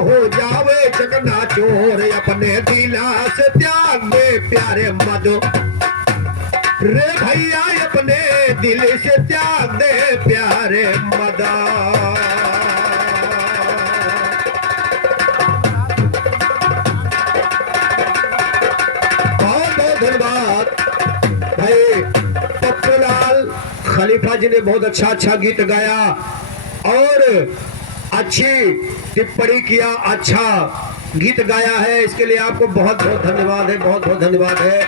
हो जावे चकना चोर, अपने दिला से त्याग दे प्यारे मधु रे भैया, अपने दिल से त्याग दे प्यारे मदा। बहुत बहुत धन्यवाद भाई पप्पूलाल खलीफा जी ने बहुत अच्छा गीत गाया और अच्छी टिप्पणी किया, अच्छा गीत गाया है, इसके लिए आपको बहुत बहुत धन्यवाद है, बहुत बहुत धन्यवाद है।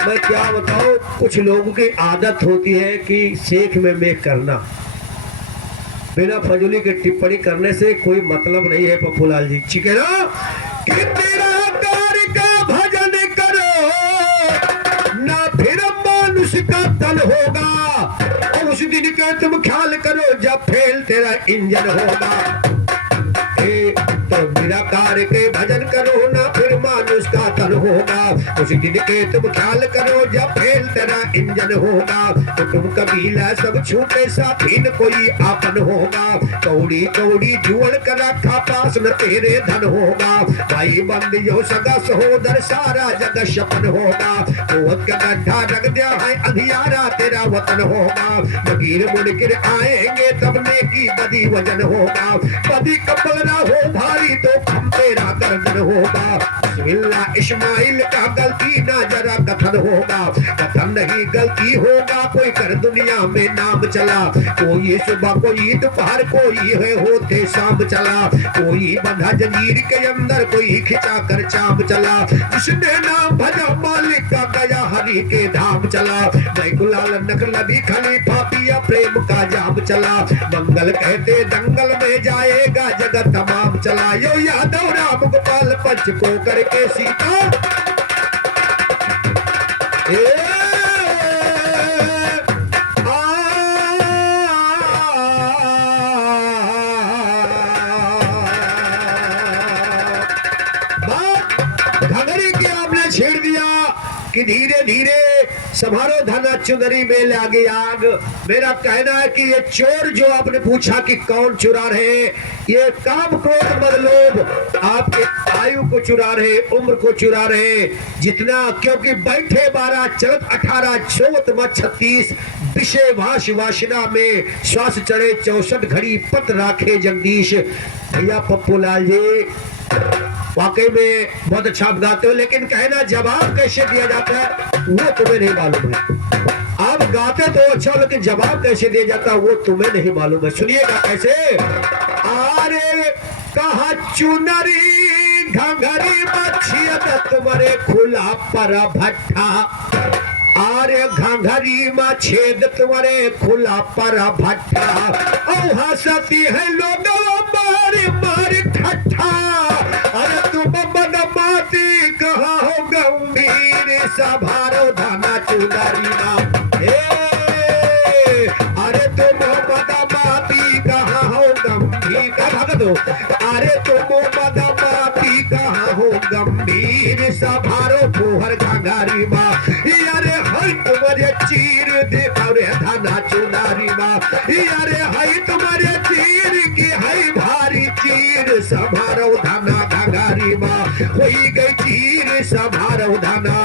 मैं क्या बताऊं, कुछ लोगों की आदत होती है कि शेख में करना, बिना फजूली की टिप्पणी करने से कोई मतलब नहीं है पप्पूलाल जी, ठीक है ना। कि तेरा कार्य का भजन करो ना फिर मनुष्य का तन होगा, और उस दिन के तुम ख्याल करो जब फेल तेरा इंजन होगा। तो निराकार के भजन करो ना फिर मानुष का तन होगा, उसी दिन के तुम ख्याल करो जब फेल तेरा इंजन होगा। तो तुम कबीला सब छूटे साथी न कोई आपन होगा, कौड़ी कौड़ी जुड़ कर रखा पास न तेरे धन होगा। भाई बंदियों सगा सहोदर सारा जग शपन होगा, कोवत का गड्ढा रख दिया है अंधियारा तेरा वतन होगा। मकीर मुनकिर आएंगे तब नेकी बदी वजन होगा, बदी कपल ना हो भारी तो हम तेरा गर्दन होगा। बिस्मिल्लाह इस्माइल का गलती ना जरा कथन होगा, कथन नहीं गलती होगा, कोई कर दुनिया में नाम चला। कोई सुबह कोई दोपहर कोई है होते शाम चला, कोई बंधा जंजीर के अंदर कोई खिंचा कर चाम चला। जिसने नाम भजा मालिक का गया हरि के धाम चला। मैं गुलाल नकलबी खलीफा पिया प्रेम का जाम चला, मंगल कहते दंगल में जाएगा जगत तमाम चला। यो यादव राम गोपाल पंच को करके सीता घंघरी की आपने छेड़ दिया कि धीरे धीरे समारोह धना चुनरी में लागे आग। मेरा कहना है कि ये चोर जो आपने पूछा कि कौन चुरा रहे, ये काम क्रोध मद लोभ आपके आयु को चुरा रहे, उम्र को चुरा रहे जितना, क्योंकि बैठे 12 चलत 18 चौत मत 36 विषय वाश वासना में श्वास चढ़े 64 घड़ी पत राखे जगदीश। भैया पप्पूलाल जी वाकई में बहुत अच्छा आप गाते हो, लेकिन कहना जवाब कैसे दिया जाता है वो तुम्हें नहीं मालूम है। आप गाते तो अच्छा, लेकिन जवाब कैसे दिया जाता है वो तुम्हें नहीं मालूम है। सुनिएगा कैसे। अरे कहा चुनरी घंघरी मछियत तुम्हारे खुला पर भट्ठा, अरे घंघरी में छेद तुम्हारे खुला पर भट्ठा, और हंसती है लोग मारे मारे ठट्ठा। अरे तुम मन माती कहा हो गंभीर सभारो धाना चुनरी ना, अरे तुम मन माती कहा हो गंभीर का भगत हो, अरे तुम मन माती कहा हो गंभीर सभारो फुहर घंघरी मा, अरे हई तुम्हारे चीर दे अरे धाना चुनरी मा, अरे हई तुम्हारे चीर की हई भारी चीर सभारो धाना घंघरी मा, होई गई चीर सभारो धाना।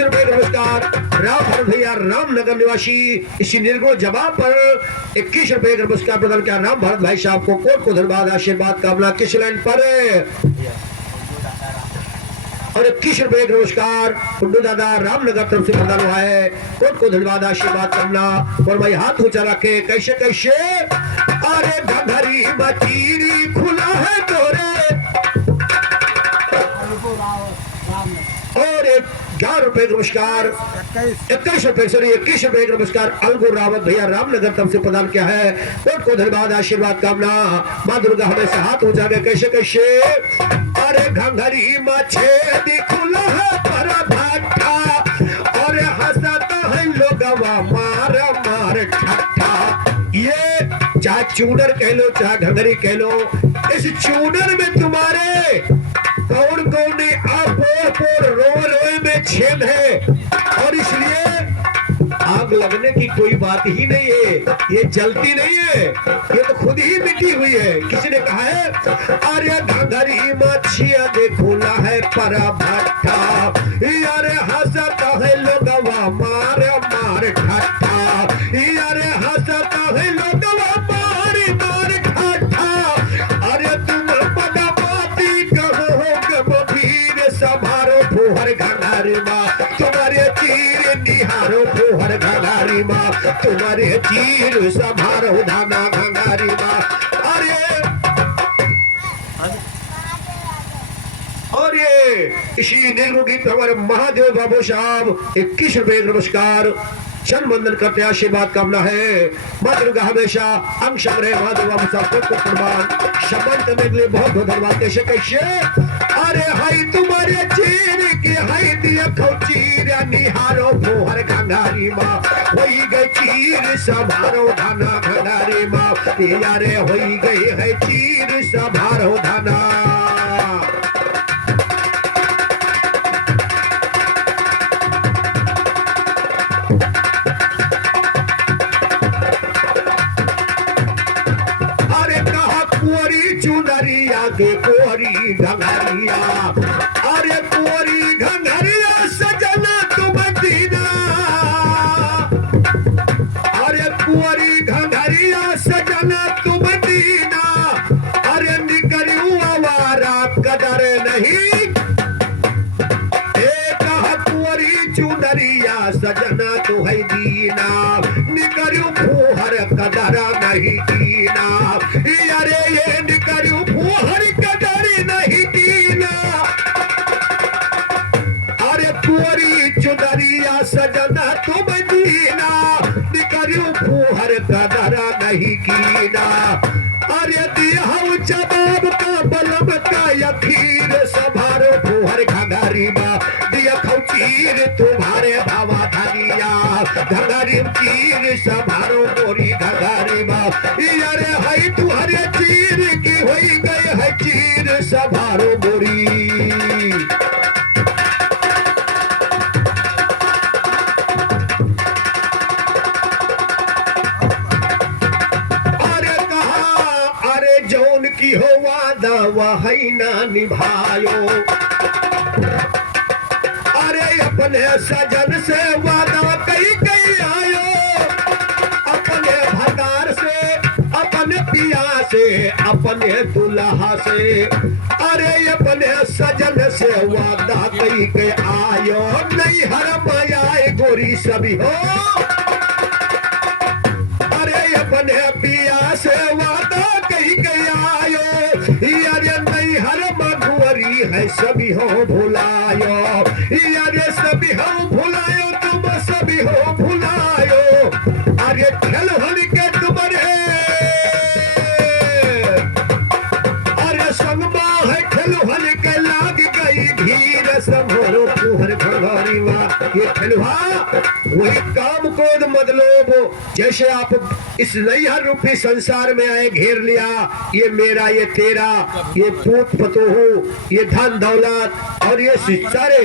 नमस्कार राम भरत भैया रामनगर निवासी इसी निर्गुण जवाब पर 21 रुपए का पुरस्कार प्रदान किया राम भरत भाई साहब को। कोट को धन्यवाद आशीर्वाद कामना। किस लाइन पर और 21 रुपए का पुरस्कार कुंडू दादा रामनगर तरफ से प्रदान हुआ है। कोट को धन्यवाद आशीर्वाद कामना। और भाई हाथ ऊंचा रखे कैसे कैसे। अरे घंघरी मचीरी खुला है तोरे, और 11 रुपए का पुरस्कार 21 रुपए सॉरी 21 रुपए का पुरस्कार अलगू रावत भैया रामनगर तरफ से प्रदान किया है। कोट को धन्यवाद आशीर्वाद कामना। माँ दुर्गा हमेशा हाथ ऊंचा के कैसे कैसे। अरे घंघरी मछेद खुला है पर भाटा, और हंसता है लोगवा मार मार ठट्ठा। ये चाहे चूनर कह लो चाहे घंघरी कह लो, इस चूनर में तुम्हारे कौन कौन ने आपोर पोर रोए रोए में छेद है और इसलिए आग लगने की कोई बात ही नहीं है, ये जलती नहीं है, ये तो खुद ही मिटी हुई है। किसी ने कहा है अरे घंघरी मछिया देखोला है परा भट्टा, अरे हंसता है लोगवा मार मार ठट्ठा, अरे हंसता है लोगवा मार मार ठट्ठा, अरे तुम बड़ा बाती कहो गंभीर संभारो फुहर घंघरी माँ, तुम्हारे तीर निहारो फुहर घंघरी माँ, तुम्हारे तीर संभारो धाना घंघरी माँ। और ये इसी नेहरू गीत हमारे महादेव बाबू साहब 21 रुपए नमस्कार चरण वंदन करते आशीर्वाद कामना है। माँ दुर्गा हमेशा अंग संग्रह महादेव बाबू साहब को कुर्बान शब्द करने के लिए बहुत बहुत धन्यवाद। कैसे कैसे अरे हाय तुम्हारे चीर के हाय दिया खौचीर निहारो फुहर घंघरी माँ, होई गई चीर संभारो धाना घंघरी माँ, यारे होई गई है चीर संभारो धाना। के कोरी घंघरिया, अरे कोरी घंघरिया सजना तुम दीना, अरे कोरी घंघरिया सजना तुम दीना, अरे निकलू आवारा कदर नहीं, एक कोरी चुनरिया सजना तो है दीना, निकलू फुहर कदर नहीं दीना, अरे ये निकलू फुहर कदर नहीं दीना, अरे कोरी चुनरिया सजना तुम दीना, निकलू फुहर कदर नहीं कीना, अरे दिया जवाब का बलम का यखीर संभारो फुहर घंघरी माँ, दिया खौचीर तुम्हारे भावा धनिया, घंघरी चीर संभारो गोरी घंघरी माँ, अरे हाय तुम्हारे चीर की होई गई है चीर संभारो गोरी। की हो वादा वह ना निभायो, अरे अपने सजन से वादा कई कई आयो, अपने भतार से अपने पिया से अपने दुल्हा से, अरे अपने सजन से वादा कई कई आयो, नहीं हरम आए गोरी सभी हो, अरे अपने पिया से वादा कई कई आयो, यारे नहीं हर मधुवरी है सभी हो भुलायो, यारे सभी हो भुलायो तुम सभी हो भुलायो, अरे खेल होली के तुम्हारे अरे संगमा है खेल होली के लाग गई धीर संभरो फुहर घंघरी माँ। ये खेलुहा वही काम क्रोध मतलोभ, जैसे आप इस नैहर रूपी संसार में आए घेर लिया, ये मेरा ये तेरा, ये पूत पतोहू, ये धन दौलत और ये सारे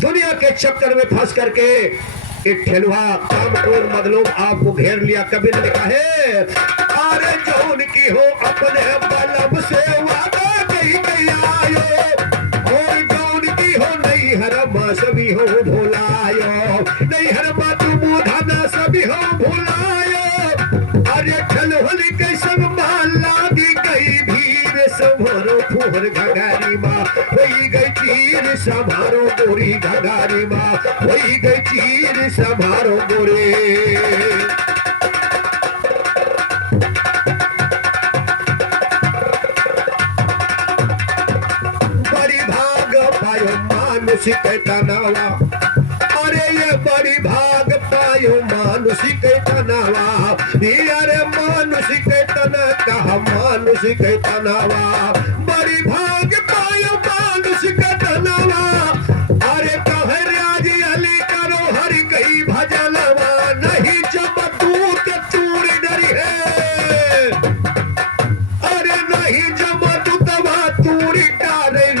दुनिया के चक्कर में फंस करके ये ठेलुहा काम क्रोध मतलोभ आपको घेर लिया। कबीर ने लिखा है अरे जौन की हो अपने बलम से वादा कही कही आयो, और जौन की हो नहीं हरमा सभी हो भुलायो, नहीं हरमा तुम धना सभी हो भुलायो, अरे ठल होली के संग मान लागी गई भीर संभरो फुहर घंघरी माँ, वही गई चीर संभारो गोरी घंघरी माँ, वही गई चीर संभारो गोरे। बड़ी भाग पायो मानुष के तनावा, अरे ये बड़ी भाग पायो मानुष के तनावा, अरे मानुष के तना कहा मानुष के तनावा, बड़ी भाग पायो मानुष के तनावा, अरे कहे राजी अली करो हरि कही भजनवा, नहीं जब दूत चूड़ी डरी है, अरे नहीं जब दूतवा तूड़ी डारे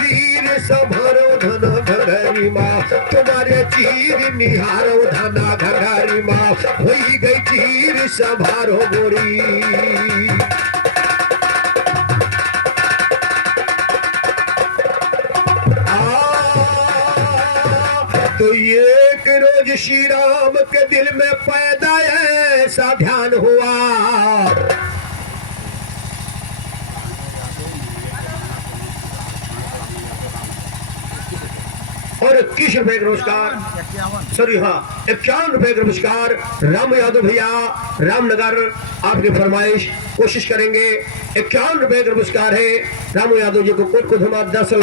तीर निहारो धाना घंगारी माँ होई गई तीर संभारो गोरी। तो एक रोज श्री राम के दिल में पैदा ऐसा ध्यान हुआ, और 21 रुपए का नमस्कार, सॉरी हाँ 51 रुपए का नमस्कार राम यादव भैया रामनगर, आपकी फरमाइश कोशिश करेंगे। 51 रुपए का नमस्कार है राम यादव जी को। कोट को धमा 10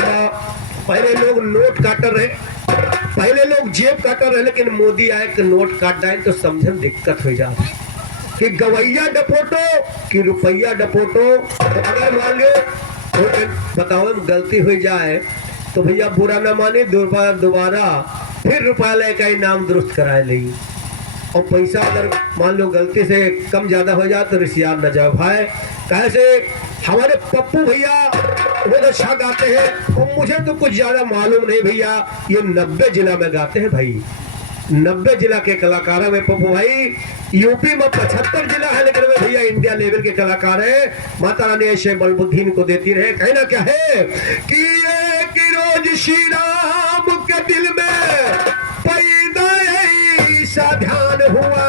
पहले लोग नोट काट रहे, पहले लोग जेब काट रहे, लेकिन मोदी आए कि नोट काट जाए तो समझे दिक्कत हो जाए कि गवैया डपोटो कि रुपया डपोटो। तो अगर मान लो तो बताओ गलती हो जाए तो भैया बुरा ना माने, दोबारा फिर रुपया लेकर नाम दुरुस्त कराए लेगी। और पैसा अगर मान लो गलती से कम ज्यादा हो जाए तो रिश्तेदार न जाओ भाई। कैसे हमारे पप्पू भैया बहुत अच्छा गाते हैं, और मुझे तो कुछ ज्यादा मालूम नहीं भैया, ये 90 जिला में गाते हैं भाई, 90 जिला के कलाकार में पप्पू भाई। यूपी में 75 जिला है, लेकिन वे भैया इंडिया लेवल के कलाकार है। माता रानी ऐसे बल बुद्धि इनको देती रहे। कहना क्या है कि एक रोज श्री राम के दिल में पैदा ऐसा ध्यान हुआ,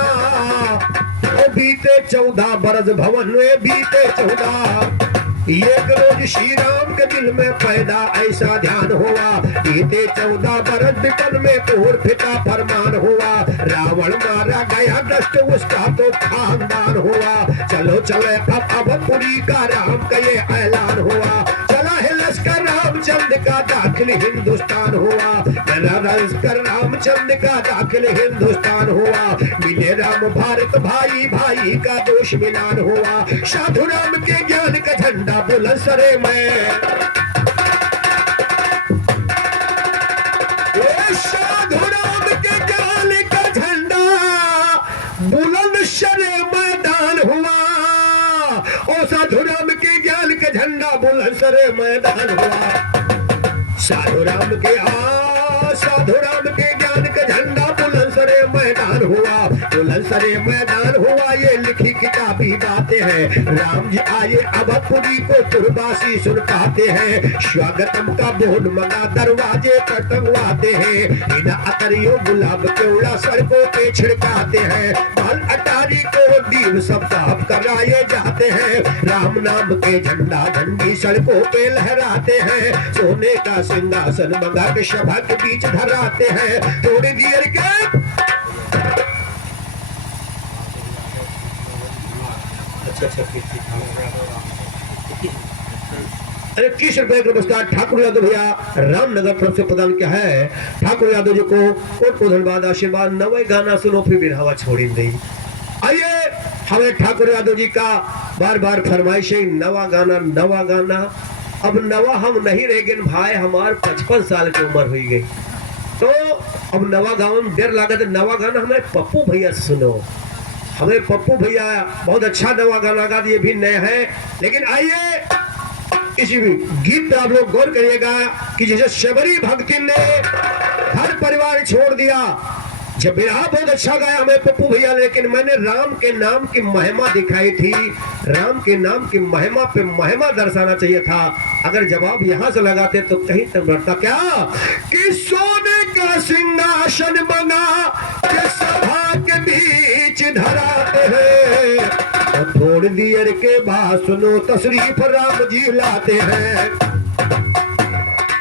बीते 14 बरस भवन में बीते 14। एक रोज श्री राम के दिल में पैदा ऐसा ध्यान हुआ, बीते 14 बरस बिटन में पूर फिटा फरमान हुआ। रावण मारा गया नष्ट उसका तो खानदान हुआ। चलो चले अब पुरी का राम का ये ऐलान हुआ। चला है लश्कर रामचंद्र का दाखिल हिंदुस्तान हुआ, लश्कर रामचंद्र का दाखिल हिंदुस्तान हुआ। मिले राम भारत भाई भाई का दोष मिलान हुआ। साधु राम के ज्ञान का झंडा बुलंद सरे में, साधु राम के ज्ञान का झंडा बुलंद सरे मैदान हुआ। और साधु राम के ज्ञान का झंडा बुलंद सरे मैदान हुआ। साधु राम के ज्ञान का झंडा बुलंद सरे मैदान हुआ, बुलंद सरे मैदान हुआ। ये लिखी किताबी बातें हैं, राम जी आए अवधपुरी को तुरबासी सुन पाते हैं। स्वागतम का बोल मंगा दरवाजे पर टंगवाते हैं। इन अतरियों गुलाब केवड़ा सड़कों पे छिड़काते हैं। बाल अटारी को दीव सब साफ कराए जाते हैं। राम नाम के झंडा झंडी सड़कों पे लहराते हैं। सोने का सिंहासन मंगा के सभा के बीच धराते हैं। थोड़ी देर के अरे 21 रुपए का नमस्कार ठाकुर यादव भैया रामनगर तरफ से प्रदान किया है। ठाकुर यादव जी को कोट को धन्यवाद आशीर्वाद। नवे गाना सुनो फिर बिरहावा छोड़ी नहीं। आइए हमें ठाकुर यादव जी का बार बार फरमाइश है, नवा गाना। अब नवा हम नहीं रह गए भाई, हमारे 55 साल की उम्र हुई गई, तो अब नवा गाँव में देर लागत। नवा गाना हमें पप्पू भैया सुनो, हमें पप्पू भैया बहुत अच्छा नवा गाना गा दिए, भी नए हैं। लेकिन आइए इस गीत पे आप लोग गौर करिएगा कि जैसे शबरी भक्ति ने हर परिवार छोड़ दिया, जब बिरहा बहुत अच्छा गाया हमें पप्पू भैया, लेकिन मैंने राम के नाम की महिमा दिखाई थी। राम के नाम की महिमा पे महिमा दर्शाना चाहिए था। अगर जवाब यहाँ से लगाते तो कहीं तक बढ़ता क्या कि सोने का सिंहासन बना के सभा के बीच धराते हैं। और थोड़ी देर के बाद सुनो तशरीफ राम जी लाते हैं।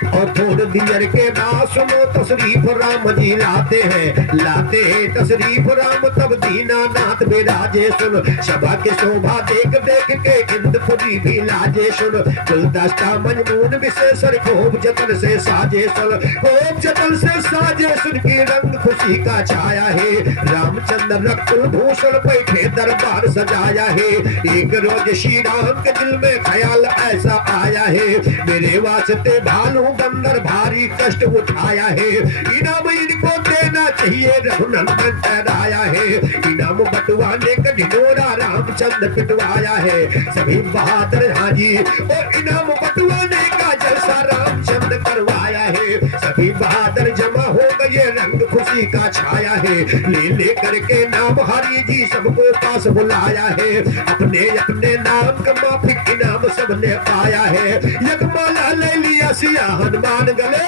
और थोड़ी देर के बाद सुनो तशरीफ राम जी लाते हैं तशरीफ राम। तब दीनानाथ विराजे सुन, सभा के शोभा देख देख के इंद्रपुरी भी लाजे सुन। गुलदस्ता मंजून विशेषण खूब जतन से साजे सुन, खूब जतन से साजे सुन की रंग खुशी का छाया है। रामचंद्र रकुल भूषण बैठे दरबार सजाया है। एक रोज श्री राम के दिल में ख्याल ऐसा आया है, मेरे वास्ते भालू बंदर भारी कष्ट उठाया है। इनाम इनको देना चाहिए रघुनंदन ठहराया है। इनाम बंटवाने का ढिढोरा रामचंद्र पिटवाया है। सभी बहादुर हाजी और इनाम बंटवाने का जलसा रामचंद्र करवाया है। सभी बहादुर जमा हो गए ये रंग खुशी का छाया है, ले ले करके नाम हरि जी सबको पास बुलाया है, अपने अपने नाम का माफिक इनाम सबने पाया है, एक माला ले लिया सिया हनुमान गले।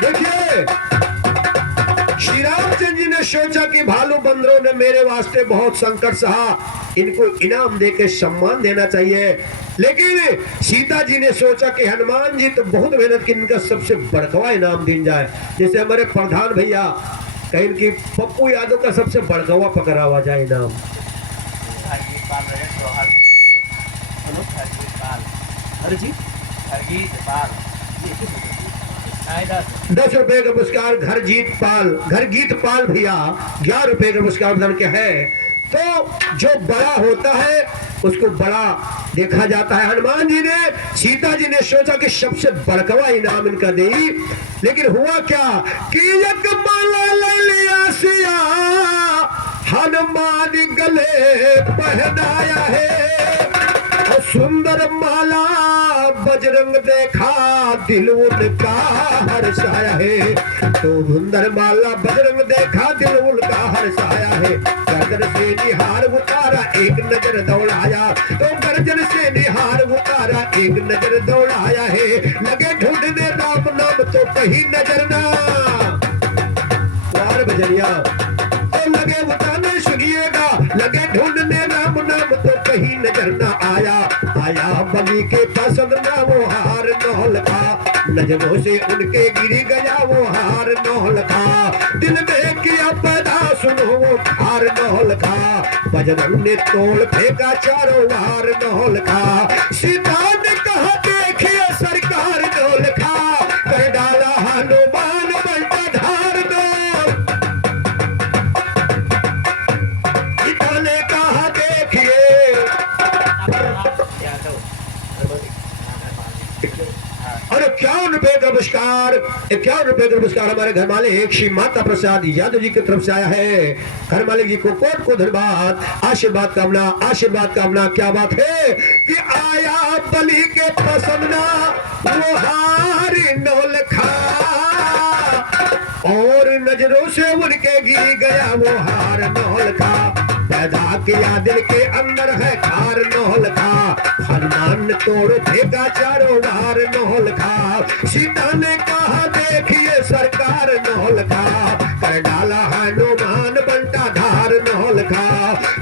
देखिए श्री रामचंद्र जी ने सोचा कि भालू बंदरों ने मेरे वास्ते बहुत संकट सहा, इनको इनाम देके सम्मान देना चाहिए, लेकिन सीता जी ने सोचा कि हनुमान जी तो बहुत मेहनत की, इनका सबसे बड़कवा इनाम दिन जाए। जैसे हमारे प्रधान भैया कहीं की पप्पू यादव का सबसे बड़कवा पकड़ा हुआ जाए इनाम। 10 रुपए का पुरस्कार घर गीत पाल भैया 11 रुपए का पुरस्कार प्रदान किया है। तो जो बड़ा होता है उसको बड़ा देखा जाता है। हनुमान जी ने सीता जी ने सोचा कि सबसे बड़कवा इनाम इनका दे, लेकिन हुआ क्या कि एक माला ले लिया सिया हनुमान गले पहनाया है, और सुंदर माला बजरंग देखा दिल उनका हर्षाया है, तो सुंदर माला बजरंग देखा दिल उनका हर्षाया है, गर्दन से निहार उतारा एक नजर दौड़ाया, तो गर्दन से निहार उतारा एक नजर दौड़ाया है, लगे ढूंढने राम नाम तो कहीं नजर ना वार बजरिया, तो लगे उतारने सुनिएगा, लगे ढूंढने राम नाम तो कहीं नजर ना आया, आया बलि के पसंद ना वो हार नौल था, नजरों से उनके गिरी गया वो हार नौल था, दिल में किया पैदा सुनो वो हार नौल था, बजरंग ने तोड़ फेंका चारों हार नौल था, सीता ने कहा देखिए सरकार नौल खा, कर डाला हनुमान बंटा धार नौल, सीता ने कहा देखिए। और 51 रुपए का पुरस्कार, 51 रुपए का पुरस्कार हमारे घर मालिक श्री माता प्रसाद यादव जी की तरफ से आया है। घर मालिक जी को कोट को धन्यवाद, आशीर्वाद कामना। क्या बात है कि आया बलि के प्रसन्ना वो हारी नौल खा, और नजरों से उनके गिर गया वो हार नौल खा, पैदा किया दिल के अंदर है खार नौल खा, हनुमान ने तोड़ फेंका चारों वार नौल खा, सीता ने कहा देखिए सरकार नौल खा, कर डाला हनुमान बंटा धार नौल खा,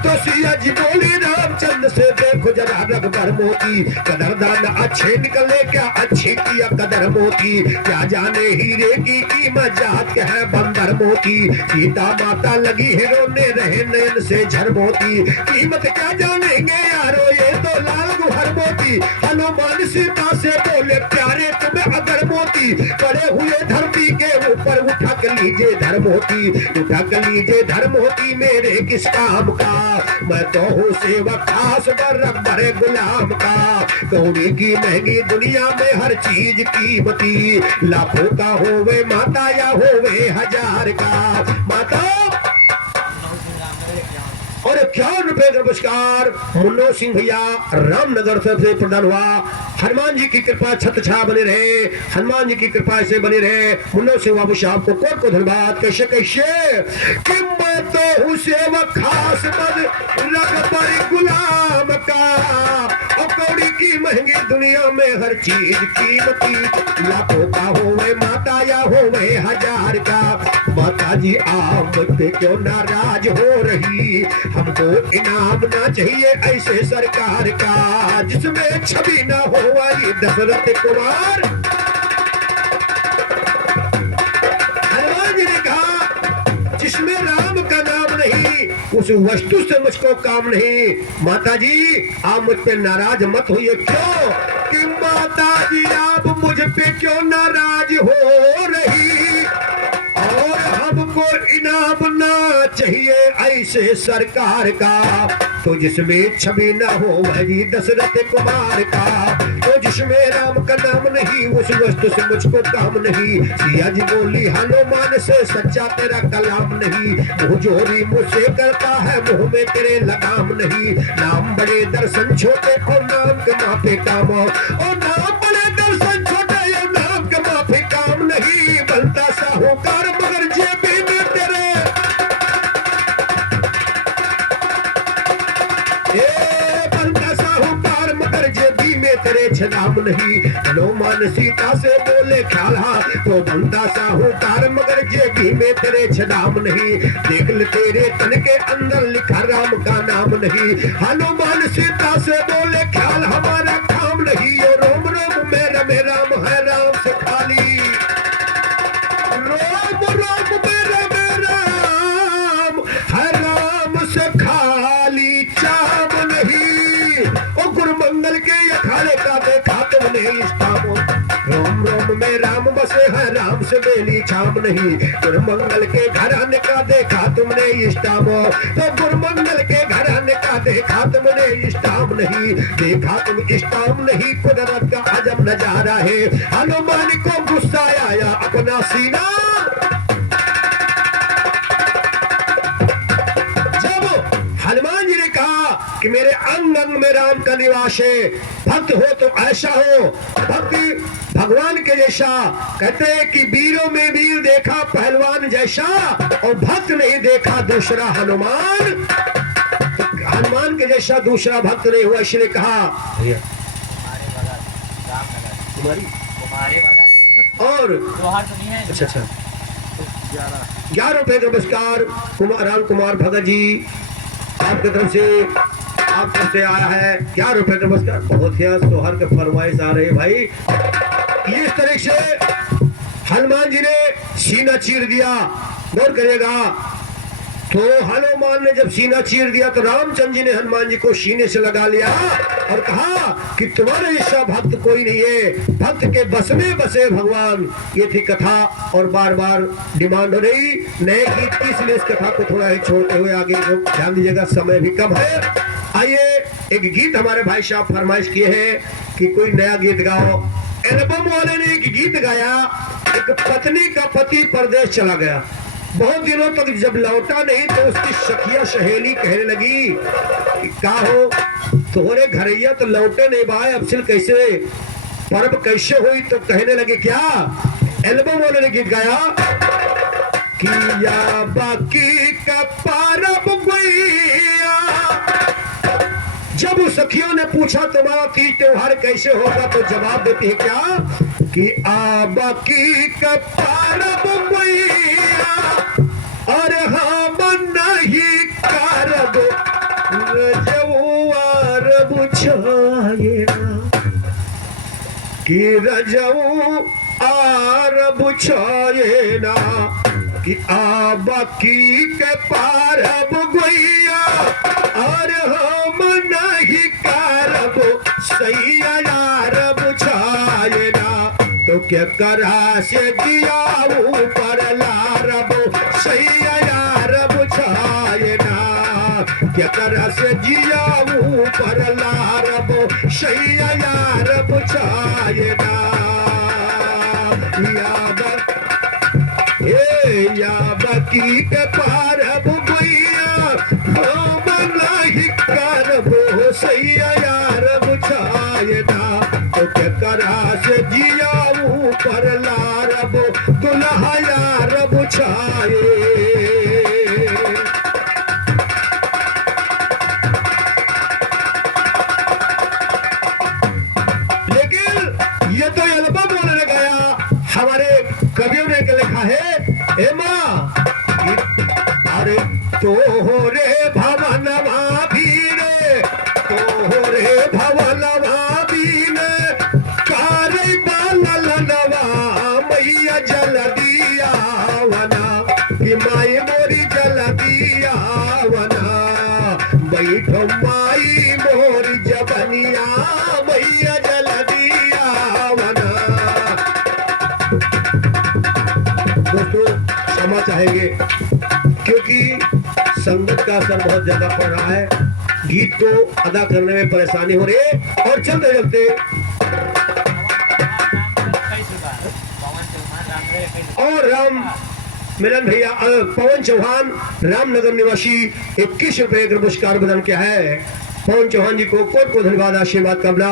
तो सिया जी बोली रामचंद्र से देखो जरा रघुबर मोती, कदरदान अच्छे निकले क्या अच्छी किया कदर मोती, क्या जाने हीरे की कीमत जात क्या है बंदर मोती, सीता माता लगी है रोने रहे नयन से झर मोती, कीमत क्या जानेंगे यारो ये तो लाल गुहर मोती, हनुमान सीता से बोले प्यारे तुम्हें अगर मोती, पड़े हुए धरती के ऊपर उठा कर लीजिए धर्मोती, उठा कर लीजिए धर्मोती मेरे किस काम का, मैं तो हूँ सेवक खास बड़े गुलाम का, कौड़ी की महंगी दुनिया में हर चीज कीमती, लाखों का होवे माता या होवे हजार का माता। और 51 रुपए का पुरस्कार मुन्नो सिंह भैया रामनगर से प्रदान हुआ। हनुमान जी की कृपा छत छा बने रहे, हनुमान जी की कृपा ऐसे बने रहे। मुन्नो सिंह बाबू साहब को कोट को धन्यवाद। कैसे कि मैं तो हूँ सेवक खास बद रघुबर गुलाम का, और कौड़ी की महंगी दुनिया में हर चीज कीमती, लाखों का होवे माता या होवे हजार का, माता जी आप पे क्यों नाराज हो रही, हमको इनाम ना चाहिए ऐसे सरकार का, जिसमें छवि ना हो वही दशरथ कुमार। हनुमान जी ने कहा जिसमें राम का नाम नहीं उस वस्तु से मुझको काम नहीं, माता जी आप मुझ पे नाराज मत होइए। क्यों कि माता जी आप मुझ पे क्यों नाराज हो रही, और हमको इनाम ना चाहिए ऐसे सरकार का, तो जिसमें छवि ना हो वही दशरथ कुमार का, तो जिसमें राम का नाम नहीं उस वस्तु से मुझको काम नहीं। सिया जी बोली हनुमान से सच्चा तेरा कलाम नहीं, मुँह जोरी मुझसे करता है मुँह में तेरे लगाम नहीं, नाम बड़े दर्शन छोटे और नाम के माफे काम, और नाम बड़े दर्शन छोटे और नाम के माफे काम नहीं, बनता तेरे छदाम नहीं। हनुमान सीता से बोले ख्याल हा तो बनता साहूकार, मगर जेबी में तेरे छदाम नहीं। देख ले तेरे तन के अंदर लिखा राम का नाम नहीं। हनुमान सीता से बोले ख्याल हमारा काम नहीं। और रोम रोम में रमे राम है राम से खाली। रोम रोम में रमे राम है राम से खाली, चाम नहीं। ओ गुरु मंगल के अखाड़े का देखा तुमने इस्तामो। रोम रोम में राम बसे हैं राम से बेली छाम नहीं। गुरु मंगल के घराने का देखा तुमने इस्तामो। तो गुरु मंगल के घराने का देखा तुमने इस्ताम नहीं। देखा तुम इस्ताम नहीं, कुदरत का अजब नजारा है। हनुमान को गुस्सा आया अपना सीना, हनुमान जी ने कहा कि मेरे अंग अंग में राम का निवास है। भक्त हो तो ऐसा हो, भक्त भगवान के जैसा। कहते हैं कि वीरों में वीर देखा पहलवान जैसा, और भक्त नहीं देखा दूसरा हनुमान। तो हनुमान के जैसा दूसरा भक्त नहीं हुआ, इसलिए कहा और अच्छा 11 रुपए का पुरस्कार राम कुमार भगत जी आपकी तरफ से आया है। 11 रुपए का पुरस्कार। बहुत ही सोहर के फरमाइश आ रही है भाई। इस तरह से हनुमान जी ने सीना चीर दिया। गौर करिएगा, तो हनुमान ने जब सीना चीर दिया तो रामचंद्र जी ने हनुमान जी को सीने से लगा लिया और कहा कि तुम्हारे जैसा भक्त कोई नहीं है। भक्त के बस में बसे भगवान। ये थी कथा और बार बार डिमांड हो रही नए गीत की, इसलिए इस कथा को थोड़ा ही छोड़ते हुए आगे ध्यान दीजिएगा, समय भी कम है। आइए एक गीत हमारे भाई साहब फरमाइश किए हैं कि कोई नया गीत गाओ। एल्बम वाले ने एक गीत गाया, एक पत्नी का पति परदेश चला गया। बहुत दिनों तक जब लौटा नहीं तो उसकी सखिया सहेली कहने लगी कि का हो तोहरे घरैया तो लौटे नहीं भाई, अब सिल कैसे पर्व कैसे हुई। तो कहने लगे क्या, एल्बम वाले ने गीत गाया कि या बाकी का परब गैया। जब उस सखियों ने पूछा तुम्हारा तीज त्योहार कैसे होगा, तो जवाब देती है क्या कि आ बाकी का परब गैया और हम नहीं करब रजवार बुझाएगा। कि रजऊ आर बुझाए ना कि आ बाकी के परब गैया और हम नहीं करब सैया यार बुझाए ना। तो क्या करा से दिया ऊपर लारब सैया यार बुझाए ना। क्या करा से जिया ऊपर लारब सैया यार बुझाए ना। या बाकी के परब गैया हम नहीं करबो सैया यार बुझाए ना। तो क्या करा से जिया ऊपर लारब दुल्हा यार बुझाए। लेकिन ये तो एल्बम बोलने गया, हमारे कवियों ने लिखा है ए माँ अरे तोहरे भवनवा भीरे तोहरे भवनवा भीरे कारी बालनवा मैया जल दिया वना कि माई मोरी जल दिया वना। बैठो माई मोरी जबनिया मैया जल दिया वना। दोस्तों क्षमा चाहेंगे क्योंकि संगत का असर बहुत ज्यादा पड़ रहा है, गीत को अदा करने में परेशानी हो रही है। और चलते चलते और राम मिलन भैया पवन चौहान रामनगर निवासी 21 रुपए का पुरस्कार प्रदान किया है। पवन चौहान जी को कोट को धन्यवाद, आशीर्वाद करना।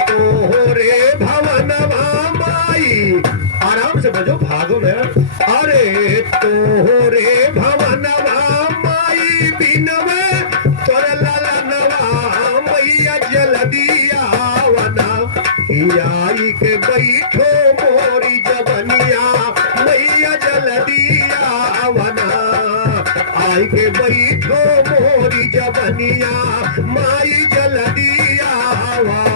तोहरे भवनवा माई आराम से बजो भागो में। अरे तोहरे भवनवा माई बिनवे तोर ललनवा आई के बैठो मोरी जवनिया माई जल्दिया आवा।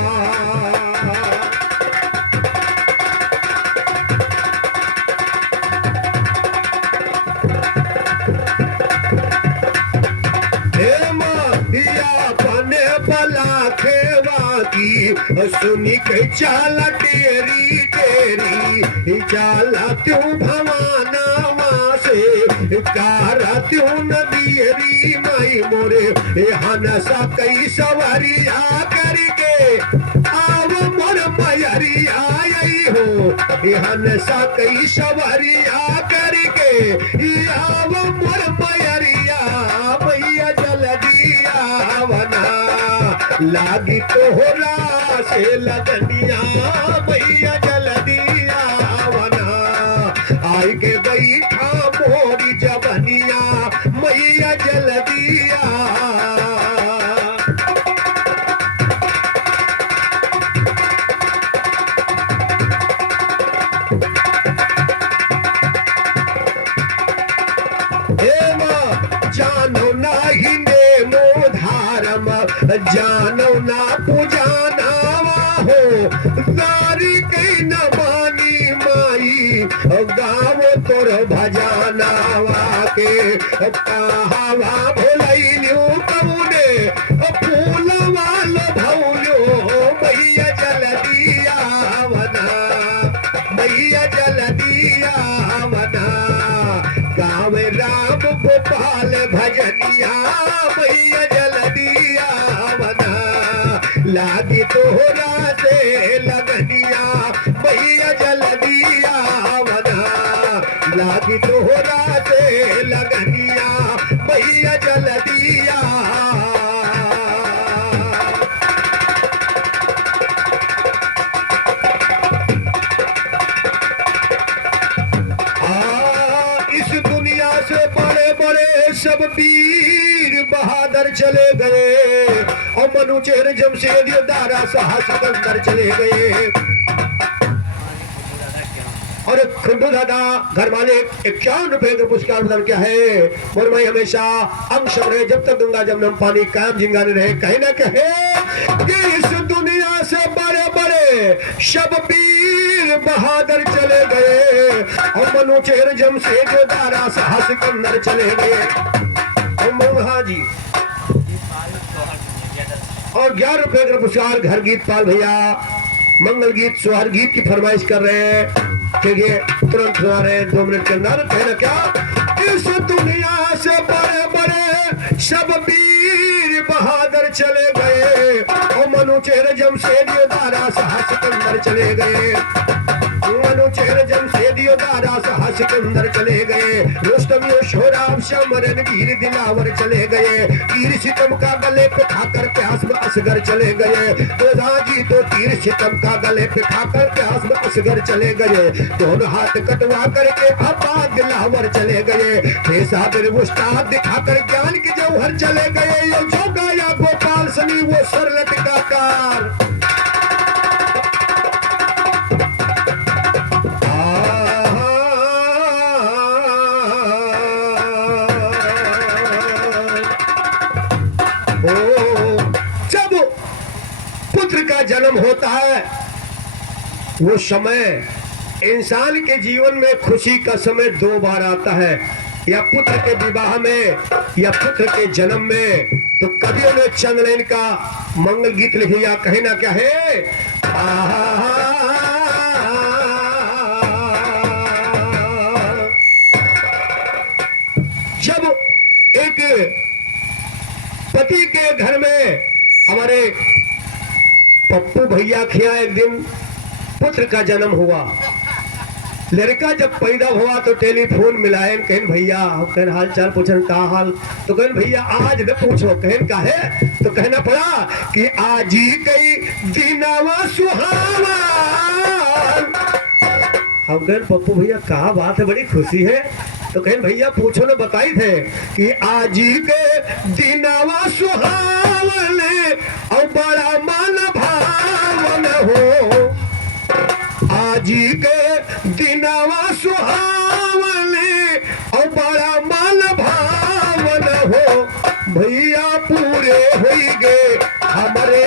सुनी के चाला टेरी टेरी चाला त्यों भवाना से कारा त्यों नदियरी माई मोरे हनसा कई सवारिया करके आव मोर मयरिया आई हो हनसा कई सवारिया करके आव मोर मयरिया भैया जल्दिया वना लागी तोहरा से लगनिया भैया जल्दिया वना आई के बैठा मोरी जवनिया मैया जल्दिया। जानो नाही ने मोधारम जानो ना पूजाना हो सारी कई न मानी माई गाँव तोर भजानावा के कहावा भोलैलियो कौने फूल वाल भौलो मैया जल्दिया वना मैया जल्दिया वना गाँव राम गोपाल भजनिया मैया जल्दिया वना लागी तोहरा से लगनिया मैया जल्दिया वना लागी तोहरा से लगनिया मैया जल्दिया। इस दुनिया से बड़े बड़े सब वीर बहादुर चले गए और मनुचेर जमशेद दारा साहस सिकंदर चले गए और खंडू दादा घर वाले 51 रुपए का पुरस्कार प्रदान किया है। और मैं हमेशा अंशम रहे जब तक गंगा जमनम पानी कायम जिंगाने रहे कहीं ना कहे कि इस दुनिया से बड़े बड़े सब वीर बहादुर चले गए और मनुचेर जमशेद दारा साहस सिकंदर चले गए। हाजी और 11 रुपए का पुरस्कार घर गीत पाल भैया मंगल गीत सोहर गीत की फरमाइश कर रहे हैं कि ये तुरंत सुना रहे हैं 2 मिनट के अंदर। कहना क्या इस दुनिया से बड़े बड़े सब वीर बहादुर चले गए और मनुचेर जमशेद दारा साहस सिकंदर चले गए मनुचेर जमशेद दारा साहस सिकंदर चले गए। रुस्तम शोराब शमरन वीर दिलावर चले गए। तीर सितम का गले पे खाकर प्यास में असगर चले गए। जी तो तीर सितम का गले पे खाकर प्यास में असगर चले गए। दोनों हाथ कटवा करके अब्बा दिलावर चले गए। साबिर उस्ताद दिखाकर ज्ञान के जौहर चले गए। ये जो गाया गोपाल सनी वो सरलत का कार का जन्म होता है वो समय इंसान के जीवन में खुशी का समय 2 बार आता है, या पुत्र के विवाह में या पुत्र के जन्म में। तो कवियों ने चंद्रलेन का मंगल गीत लिख लिया। कहना क्या है जब एक पति के घर में हमारे पप्पू भैया के यहाँ एक दिन पुत्र का जन्म हुआ। लड़का जब पैदा हुआ तो टेलीफोन मिलाए कहन भैया कहन हाल चाल पूछन का हाल तो कहन भैया आज न पूछो कहन का है तो कहना पड़ा कि आज ही कई दिनवा सुहावा। हम कहन पप्पू भैया कहा बात है बड़ी खुशी है तो कहन भैया पूछो न बताई थे कि आज ही के दिनवा सुहावन और बड़ा मान भावन हो। आज ही के दिनवा सुहावन और बड़ा मान भावन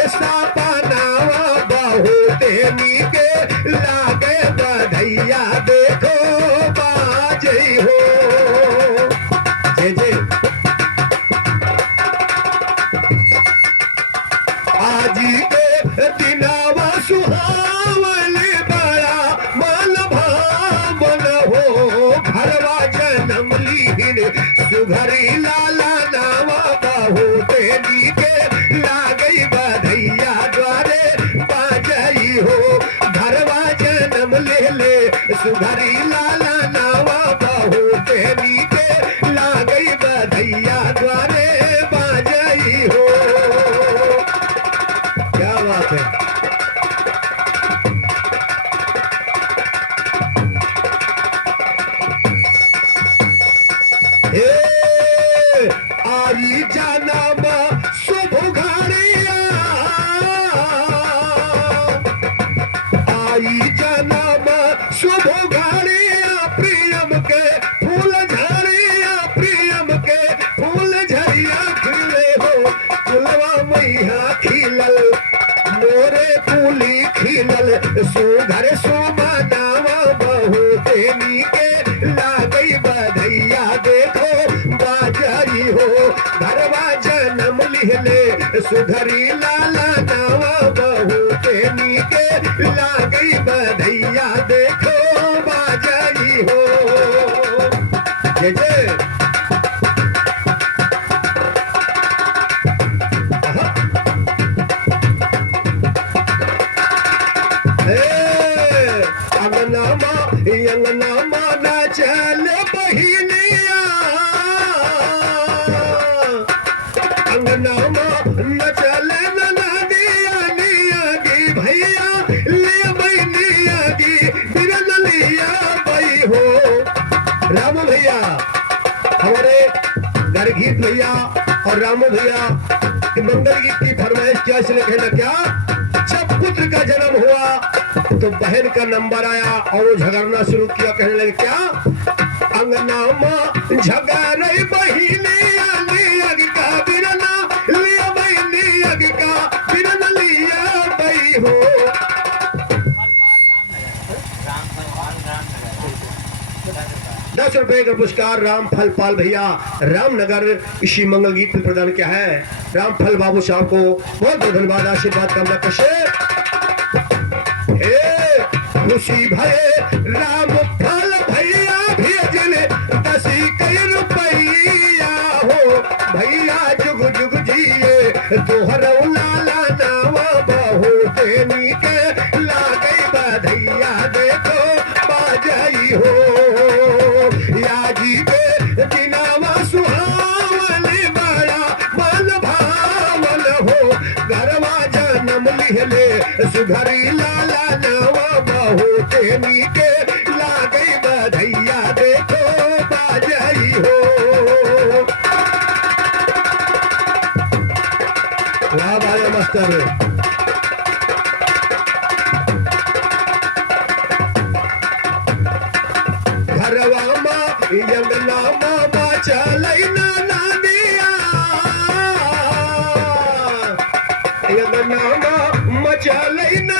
सपनावा बहुत नीके लागे बधैया देखो बाजई हो। जे आजी के दिनावा सुहावन बड़ा मन भावन हो। घरवा जन्म लीन सुघरी लाला नावा बहुत नीके लागई बधैया द्वारे बाजई हो। घरवा जन्म ले सुघरी लाला नावा बहुत नीके लागई बधैया द्वारे बाजई हो। क्या बात है। आई जनम शुभ घड़िया आई जनम शुभ घड़िया प्रियम के फूल झड़िया प्रियम के फूल झड़िया खिले हो। फुलवा मैया खिलल मोरे फूली खिलल सुघर सुमनावा बहुत नीके लागई बधैया देखो बाजई हो। घरवा जन्म लिहले सुघरी लाला नावा बहुत नीके लागई बधैया देखो बाजई हो। जे अंगनामा न चल बहिनिया अंगनामा न चल नदिया निया गी भैया ले बहनिया गी बिरन लिया बई हो। रामू भैया हमारे घर गीत भैया और रामू भैया की मंगल गीत की फरमाइश क्या इसलिए कहना क्या जब पुत्र का जन्म हुआ तो बहन का नंबर आया और वो झगड़ना शुरू किया। कहने लगे क्या अंगनामा झगड़ई बहिनी अग का बिरना लिया बहिनी अग का बिरन लिया बई हो। 10 रुपए का पुरस्कार रामफल पाल भैया रामनगर इसी मंगल गीत में प्रदान किया है। रामफल बाबू साहब को बहुत बहुत धन्यवाद, आशीर्वाद कामना कशे। खुशी भये रामफल भैया भेजले 10 रुपया हो। भैया जुग जुग जिए तोहर लाला नावा बहुत नीके लागई बधैया देखो बाजई हो। याजी के दिनावा सुहावन बड़ा मन भावन हो। घरवा जन्म लिहले सुघरी लाला नावा बहुत नीके लागई बधैया देखो बाजई हो। वाह भाई मास्टर। घरवा अंगना मामा चलई ना दिया अंगना मामा चलई ना